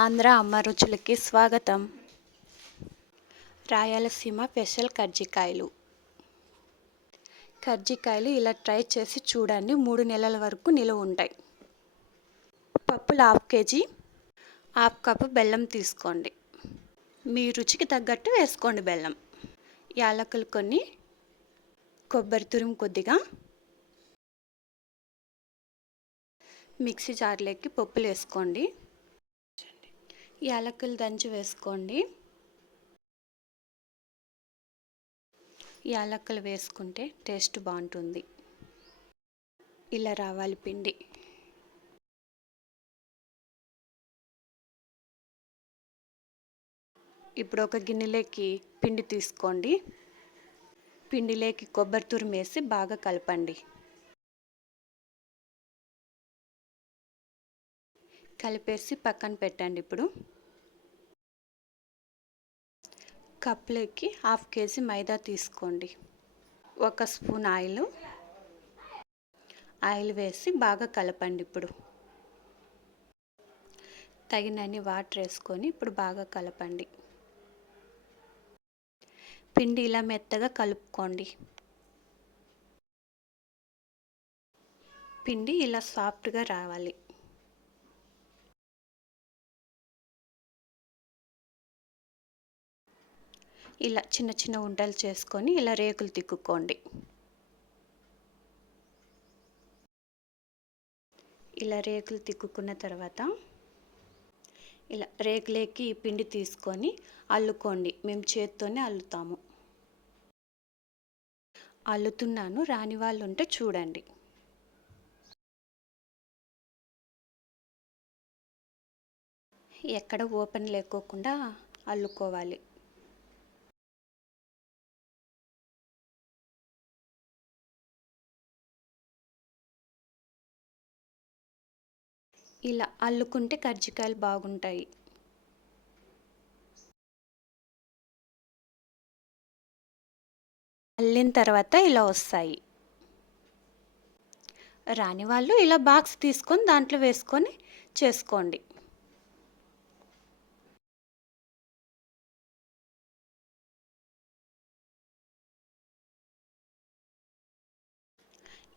ఆంధ్ర అమ్మ రుచులకి స్వాగతం. రాయలసీమ స్పెషల్ కజ్జికాయలు. కజ్జికాయలు ఇలా ట్రై చేసి చూడండి, 3 నెలల వరకు నిలువ ఉంటాయి. పప్పులు 1/2 కేజీ, 1/2 కప్పు బెల్లం తీసుకోండి. మీ రుచికి తగ్గట్టు వేసుకోండి బెల్లం. యాలకులు కొన్ని, కొబ్బరి తురుము కొద్దిగా, మిక్సీ జార్లోకి పప్పులు వేసుకోండి. యాలకులు దంచి వేసుకోండి. యాలకులు వేసుకుంటే టేస్ట్ బాగుంటుంది. ఇలా రావాలి పిండి. ఇప్పుడు ఒక గిన్నెలోకి పిండి తీసుకోండి. పిండిలోకి కొబ్బరి తురుము వేసి బాగా కలపండి. కలిపేసి పక్కన పెట్టండి. ఇప్పుడు కప్లోకి 1/2 కేజీ మైదా తీసుకోండి. 1 స్పూన్ ఆయిల్ వేసి బాగా కలపండి. ఇప్పుడు తగినన్ని వాటర్ వేసుకొని ఇప్పుడు బాగా కలపండి. పిండి ఇలా మెత్తగా కలుపుకోండి. పిండి ఇలా సాఫ్ట్గా రావాలి. ఇలా చిన్న చిన్న ఉండలు చేసుకొని ఇలా రేకులు తిక్కుకోండి. ఇలా రేకులు తిక్కుకున్న తర్వాత ఇలా రేకులేకి ఈ పిండి తీసుకొని అల్లుకోండి. మేము చేత్తోనే అల్లుతాము. అల్లుతున్నాను, రాని వాళ్ళు ఉంటే చూడండి. ఎక్కడ ఓపెన్ లేకోకుండా అల్లుకోవాలి. ఇలా అల్లుకుంటే కజ్జికాయలు బాగుంటాయి. అల్లిన తర్వాత ఇలా వస్తాయి. రాని వాళ్ళు ఇలా బాక్స్ తీసుకొని దాంట్లో వేసుకొని చేసుకోండి.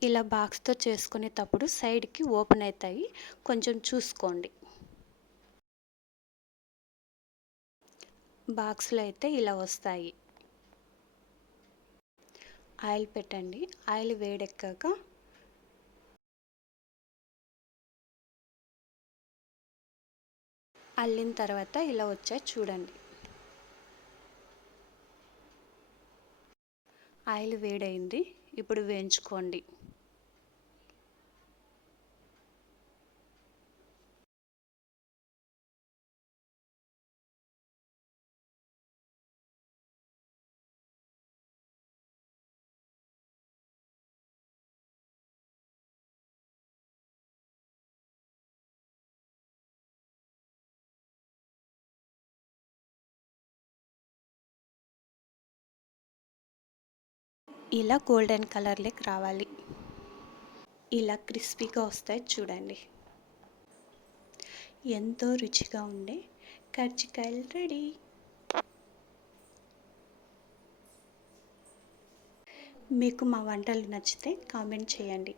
ఇలా బాక్స్తో చేసుకునేటప్పుడు సైడ్కి ఓపెన్ అవుతాయి, కొంచెం చూసుకోండి. బాక్స్లో అయితే ఇలా వస్తాయి. ఆయిల్ పెట్టండి. ఆయిల్ వేడెక్కాక అల్లిన తర్వాత ఇలా వచ్చాయి చూడండి. ఆయిల్ వేడైంది, ఇప్పుడు వేయించుకోండి. ఇలా గోల్డెన్ కలర్లోకి రావాలి. ఇలా క్రిస్పీగా వస్తాయి చూడండి. ఎంతో రుచిగా ఉండే కజ్జికాయలు రెడీ. మీకు మా వంటలు నచ్చితే కామెంట్ చేయండి.